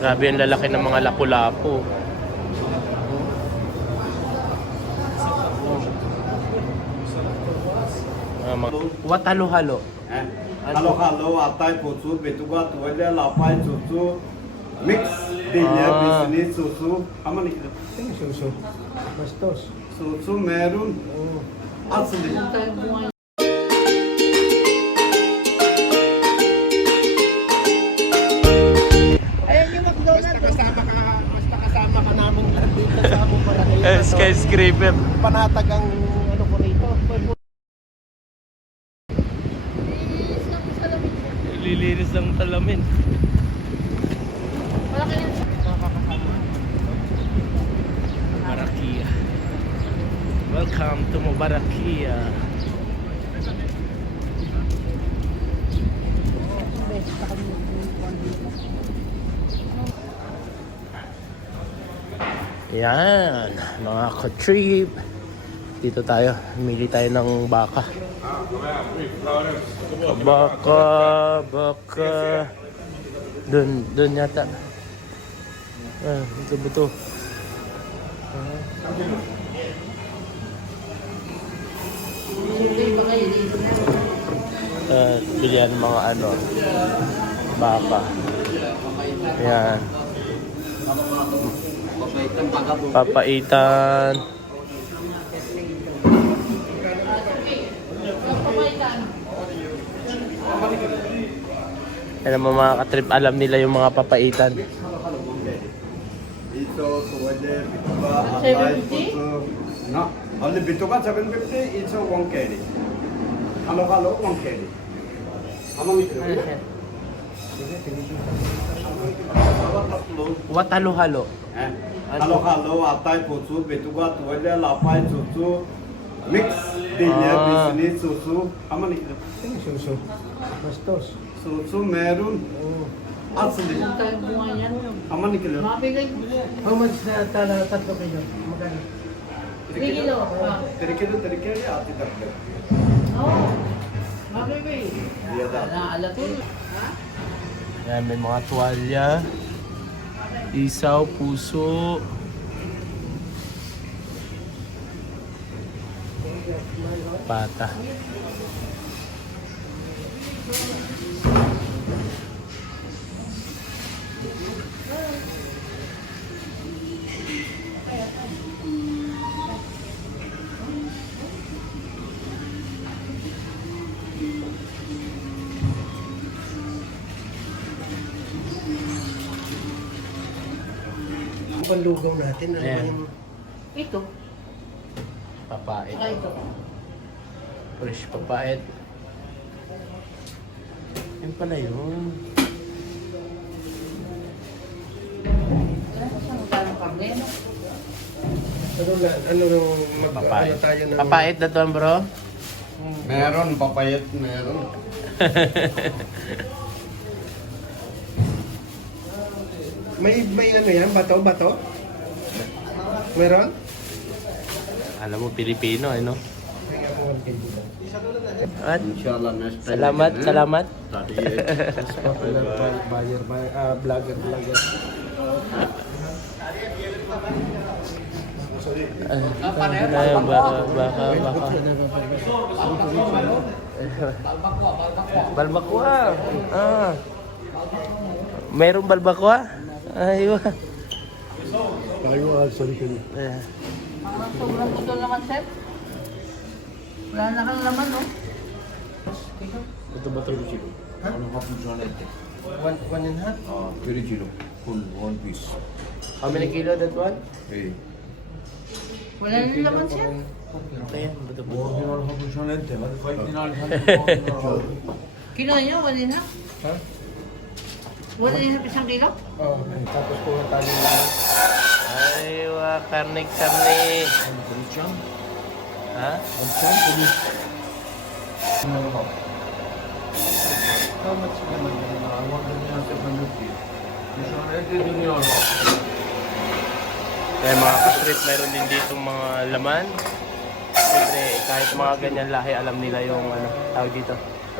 Grabe ang lalaki ng mga lapu-lapu. What halo-halo? Halo-halo, atay, puso, betuga, tuwalya, lapay, susu, mix, dinya, bisnis, susu. Ama nih? Susu. Bastos. Susu merun, asli. Basta kasama ka namin lahat dito sa among barangay. Skyscraper. Panatag ang ano ko rito. Lilinis ng talamin. Barakia. Welcome to Mubarakia. Yan, mga ka-trip. Dito tayo, mili tayo ng baka. Baka. Dun yata. Ito ba ito? Bilihan mga ano, baka. Yan. Papaitan. Yan ang mga katrip, alam nila yung mga papaitan. Ito, tuwalya, betuga, atay, puso. No, only betuga 750, ito 1 kg. Halo-halo, 1 kg. Ama nih? What halo-halo? Halo-halo, atay, puso, betuga, tuwalya, lapay, susu, mix, dinya, bisnis, susu. Ama nih? Susu. Bastos. Susu merun, asli. Ama nih kilo? How much na tatlo kayo? Magkano? 3 kilo. 3 kilo, 3 kilo ya, ati tatlo. Iya dah. Yan, may mga tuwalya. Isaw, puso. Pata. Panlugaw natin. Ano Ayan. yung... Ito. Papait. Saka ito. Fresh papait. Yan pala yun. Parang karne. Ano Papait. ano tayo ng... Papait na to, bro? Meron, papayat meron. May ano yan? Bato? Meron? Alam mo, Pilipino, ano? At, Inshallah next time. salamat. Vlogger. Baka. Balbakwa. Mayroong balbakwa? Aywa. Sorry ka niya. Sobrang putol naman, chef. Wala na kang laman, no? Ito ba ito? One and a half? 3 kilo, full, 1 piece. How many kilo that one? Hey. Wala na laman, chef. Ayan, ito ba? Original Hapuchanete, hadi final Kilo niya, wala na. Ha? Wala na isang kilo? Oo. Tapos po ang tali na. Aywa, karne. Ha? How much naman? Kaya mga ka-trip, mayroon din dito mga laman. Siyempre, kahit mga ganyan lahi, alam nila yung ano, tawag dito,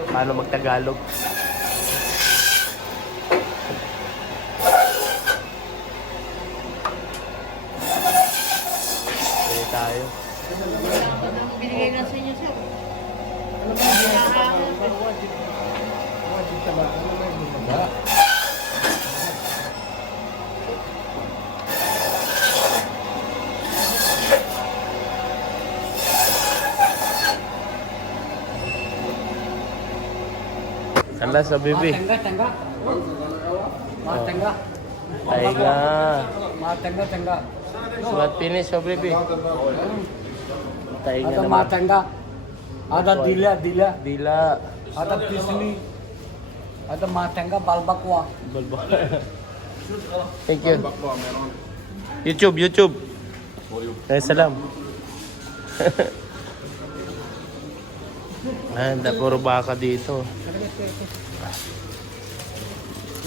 paano magtagalog. tayo. Anong binigay na sa inyo, sir? Ano ba yung wajib taba? Ano ba yung taba? Sala sa bibi. Tengga. Tengga. Taiga. Tengga. Sulat finish sa bibi. Taiga Ada naman. tengga. Ada dila. Dila. Ada tisni. Ada tengga balbakwa. Balba. Thank you. YouTube. Salam. Anda, puro baka dito.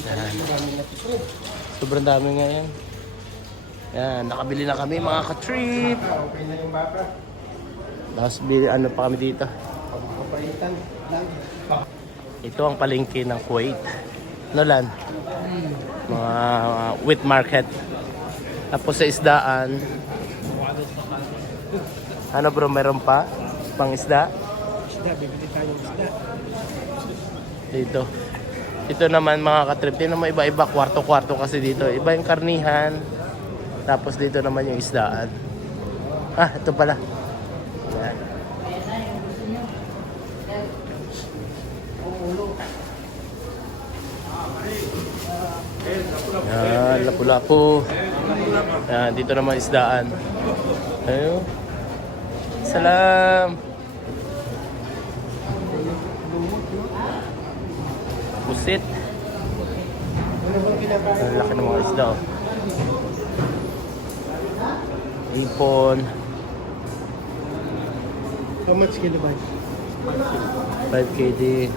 Yan. Sobrang dami ngayon. Yan, nakabili na kami mga ka-trip. Okay na yung baka. Tapos ano pa kami dito. Papalitan lang. Ito ang palengke ng Kuwait. Nolan? Mga wheat market. Tapos sa isdaan. Ano bro, meron pa? Pang isda? Isda, bibili tayong isda. Dito. Ito naman mga katrip, din naman iba-iba, kwarto-kwarto kasi dito. Iba yung karnihan. Tapos dito naman yung isdaan. Ah, ito pala. Yan. Yan, lapu-lapu. Yan, dito naman isdaan. Ayun. Salam. Busit. Ang laki ng mga isda. Oh. Ipon. How much kilo ba? 5 kg.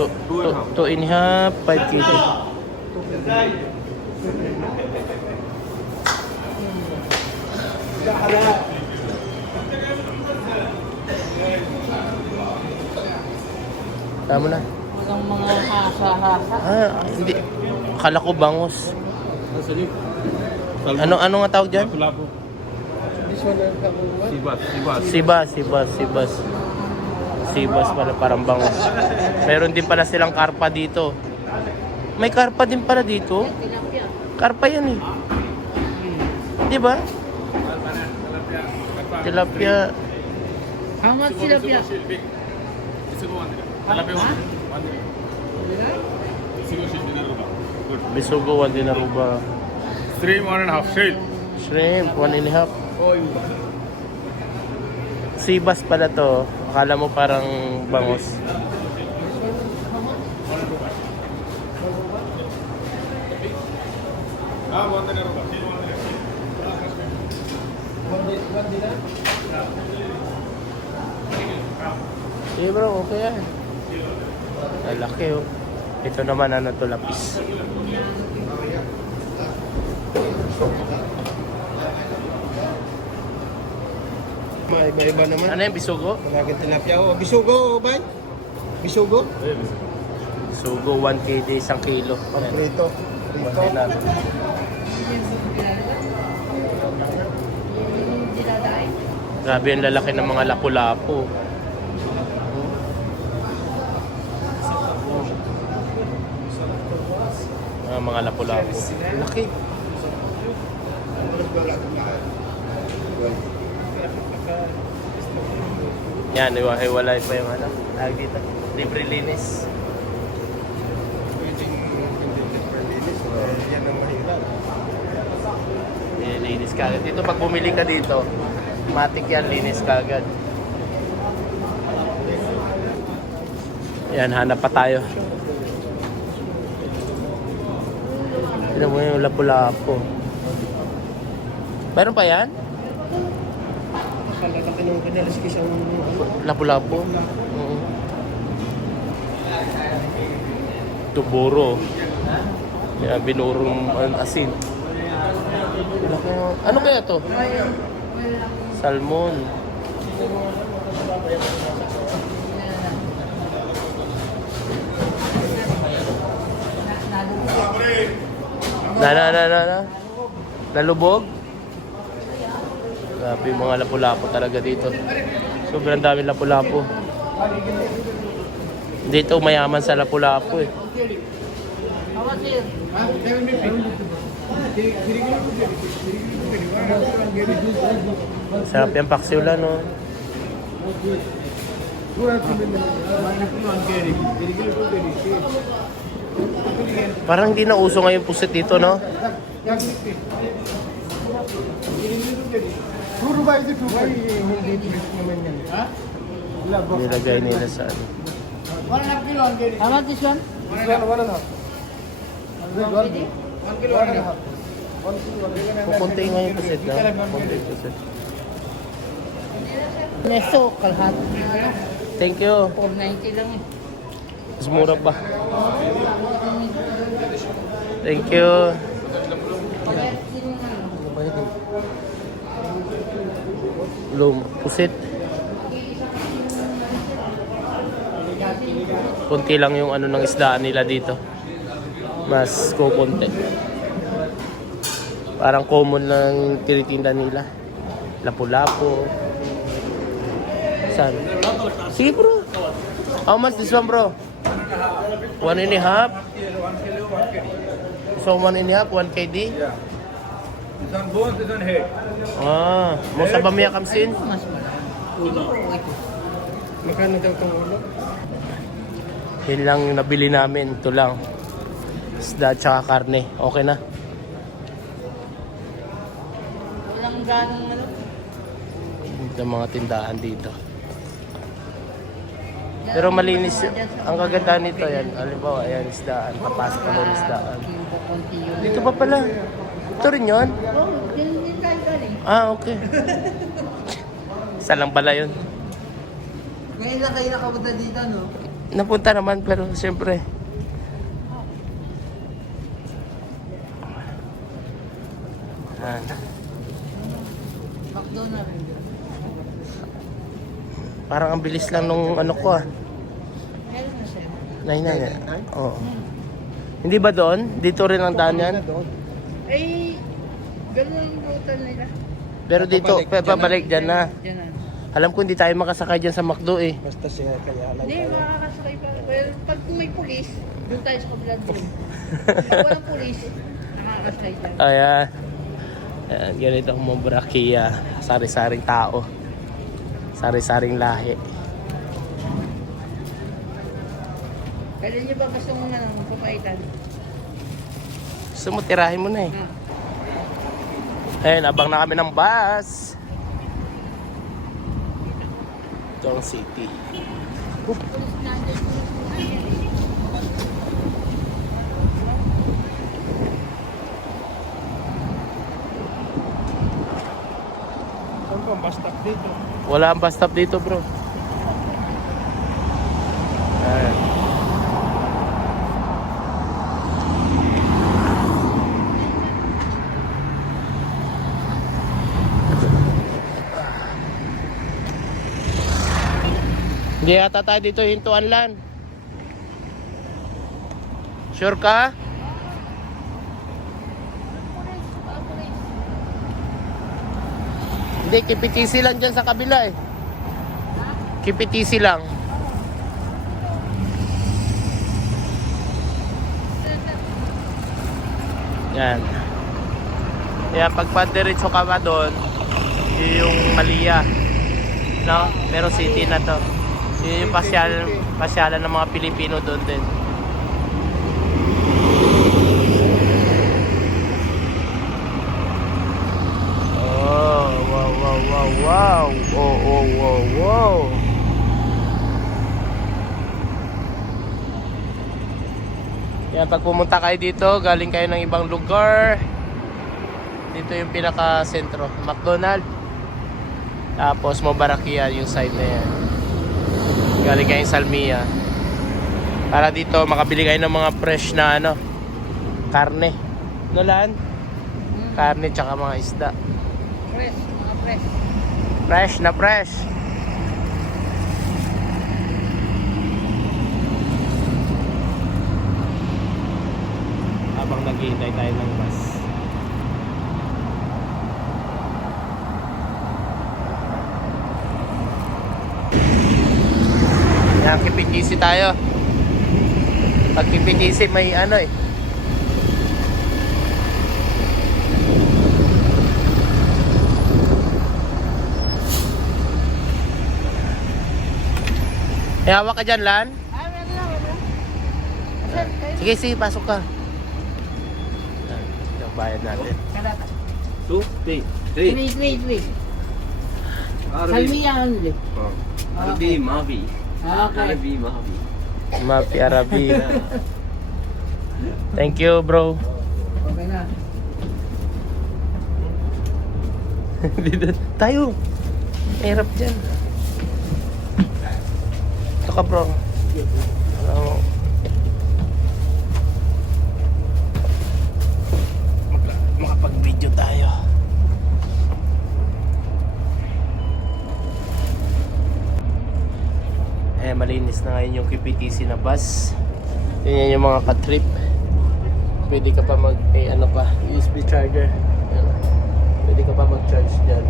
2.5, 5 kg. Tama na. Walang mga hasa-hasa. Ah, hindi. Akala ko bangus. Ano nga tawag dyan? This one ang kabuwa. Sibas. Sibas pala, parang bangus. Meron din pala silang karpa dito. May karpa din pala dito. Tilapia. Karpa yan eh. Di ba? Tilapia. How much tilapia? Bisugo, 1 dinaruba. Shrimp 1.5 shell. Shrimp, 1.5. Sibas pala to. Akala mo parang bangus. Eh bro, okay yan. Lalaki oh. Ito naman ano to, lapis. Iba-iba naman. Ano yan, bisugo? Malaking tilapia. Oh, bisugo, bay. Bisugo. Bisugo, 1 kg, 1 kilo. Prito. Grabe ang lalaki ng mga lapu-lapu. Mga lapu-lapu. Laki. Yan, iwahiwalay pa yung ano. Tawag dito. Libre linis. Yan ang mahirap. Linis ka agad. Dito pag bumili ka dito, matik yan, linis ka agad. Yan, hanap pa tayo. Tignan mo yung lapu-lapu. Meron pa yan? Kalaki ng kadalas kisang Lapu-lapu? Oo. Tuburo. Yan, binurong asin. Ano kaya to? Salmon. Na. Nalubog? Grabe yung mga lapu-lapu talaga dito. Sobrang dami lapu-lapu. Dito mayaman sa lapu-lapu eh. How much here? Ah, 750. Sarap yung paksiw lang, no? Parang hindi na uso ngayon pusit dito, no? Hindi fresh naman yan. Ha? Nilagay nila sa ano. 1.5 kilo ang gari. How much this one? One and a half. 1 kilo and a half. Kukunti nga yung pusit, no? Kukunti yung pusit. Neso, kalahati. Thank you. 490 lang eh. Mas mura pa. Thank you. Pusit. Kunti lang yung ano ng isdaan nila dito. Mas kukunti. Parang common lang yung tinitinda nila. Lapu-lapu. Saan? Sige bro. How much this one bro? 1.5? So 1.5, 1 KD? Yeah. This one bones, this one head. Ah, mo sa bamya kamsin? Mas malaki. Magkano daw itong ulo? Yun lang yung nabili namin. Ito lang. Isda tsaka karne. Okay na. Walang ganong ano. Ito mga tindahan dito. Pero malinis. Ang kaganda nito yan. Halimbawa, ayan isdaan. Papasok ka doon isdaan. Yung kukunti yun. Dito pa pala. Ito rin yun? Oh, yan din tayo galing. Ah, okay. Isa lang pala yun. Ngayon lang kayo nakapunta dito, no? Napunta naman pero siyempre. McDonald's. Parang ang bilis lang nung ano ko ah. Meron na siya. Nahinay. Oo. Hindi ba doon? Dito rin ang daan yan? Eh, ganun ang rutan nila. Pero dito, pabalik dyan na. Diyan na. Alam ko hindi tayo makasakay dyan sa McDo eh. Basta siya kaya lang. Hindi, makakasakay pa. Well, pag may pulis, doon tayo sa kabilang doon. Pag walang pulis, nakakasakay dyan. Ayan. Ayan, ganito ang mga burakiya. Sari-saring tao. Sari-saring lahi. Kailan nyo ba gusto mong ano, papaitan? Gusto mo, tirahin mo na eh. Ayun, abang na kami ng bus. Ito ang city. Saan ba ang bus stop dito? Wala ang bus stop dito bro. Ayan. Hindi yata tayo dito hintuan lan. Sure ka? Hindi, kipitisi lang dyan sa kabila eh. Kipitisi lang. Yan. Kaya pag padiretso ka ba doon, yun yung Malia. No? Pero city na to. Yun yung pasyalan ng mga Pilipino doon din. Oh, wow, wow, wow, wow. Oh, oh, wow, wow. Yan, pag pumunta kayo dito, galing kayo ng ibang lugar. Dito yung pinaka-sentro, McDonald's. Tapos Mobarakia yung side na yan. Galing kayo Salmia. Para dito makabili kayo ng mga fresh na ano, karne. Nolan? Karne tsaka mga isda. Fresh, mga fresh. Fresh na fresh. Habang naghihintay tayo ng bus. Kaya kipitisi tayo. Pag kipitisi may ano eh. Eh, hawak ka dyan, Lan. Ah, meron lang, meron. Sige, sige, pasok ka. Yung bayad natin. Karata. 2, 3. 3. Salmiya only. Arabi, Mavi. Okay. Arabi, Mavi. Mapi Arabi. Thank you, bro. Okay na. Dito tayo. Hirap dyan. Ito ka, bro. Ano? Makapag-video tayo. Eh, malinis na ngayon yung KPTC na bus. Yan yung mga ka-trip. Pwede ka pa mag, ano pa, USB charger. Yan. Pwede ka pa mag-charge dyan.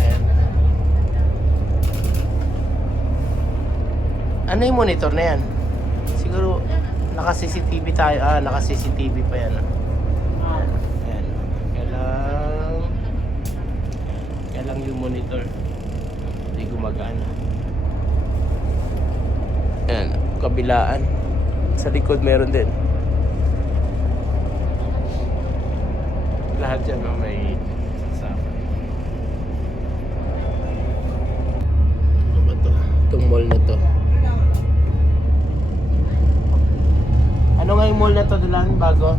Ayan. Ano yung monitor na yan? Siguro, naka-CCTV tayo. Ah, naka-CCTV pa yan. Ayan. Kaya lang yung monitor. Hindi gumagana. Ayan, kabilaan. Sa likod meron din. Lahat dyan may kasama. Ano ba to? Itong mall na to. Ano nga yung mall na to, Dulan? Bago?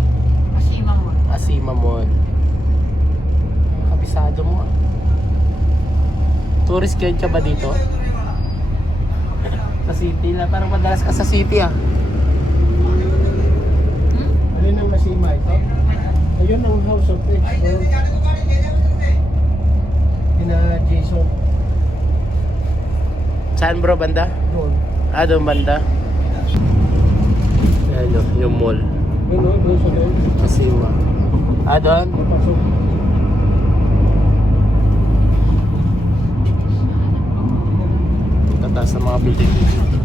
Asima mo. Asima Mall. Kabisado mo ah. Tourist guide ka ba dito? Sa city na. Parang madalas ka sa city ah. Alin ang masima ito? Ayun ang House of X. Ina Jason. Saan bro, banda? Doon. Ah, doon banda. Ayan yung mall. Doon sa doon. Asima. Ah, doon? Napasok. Tataas sa mga building dito.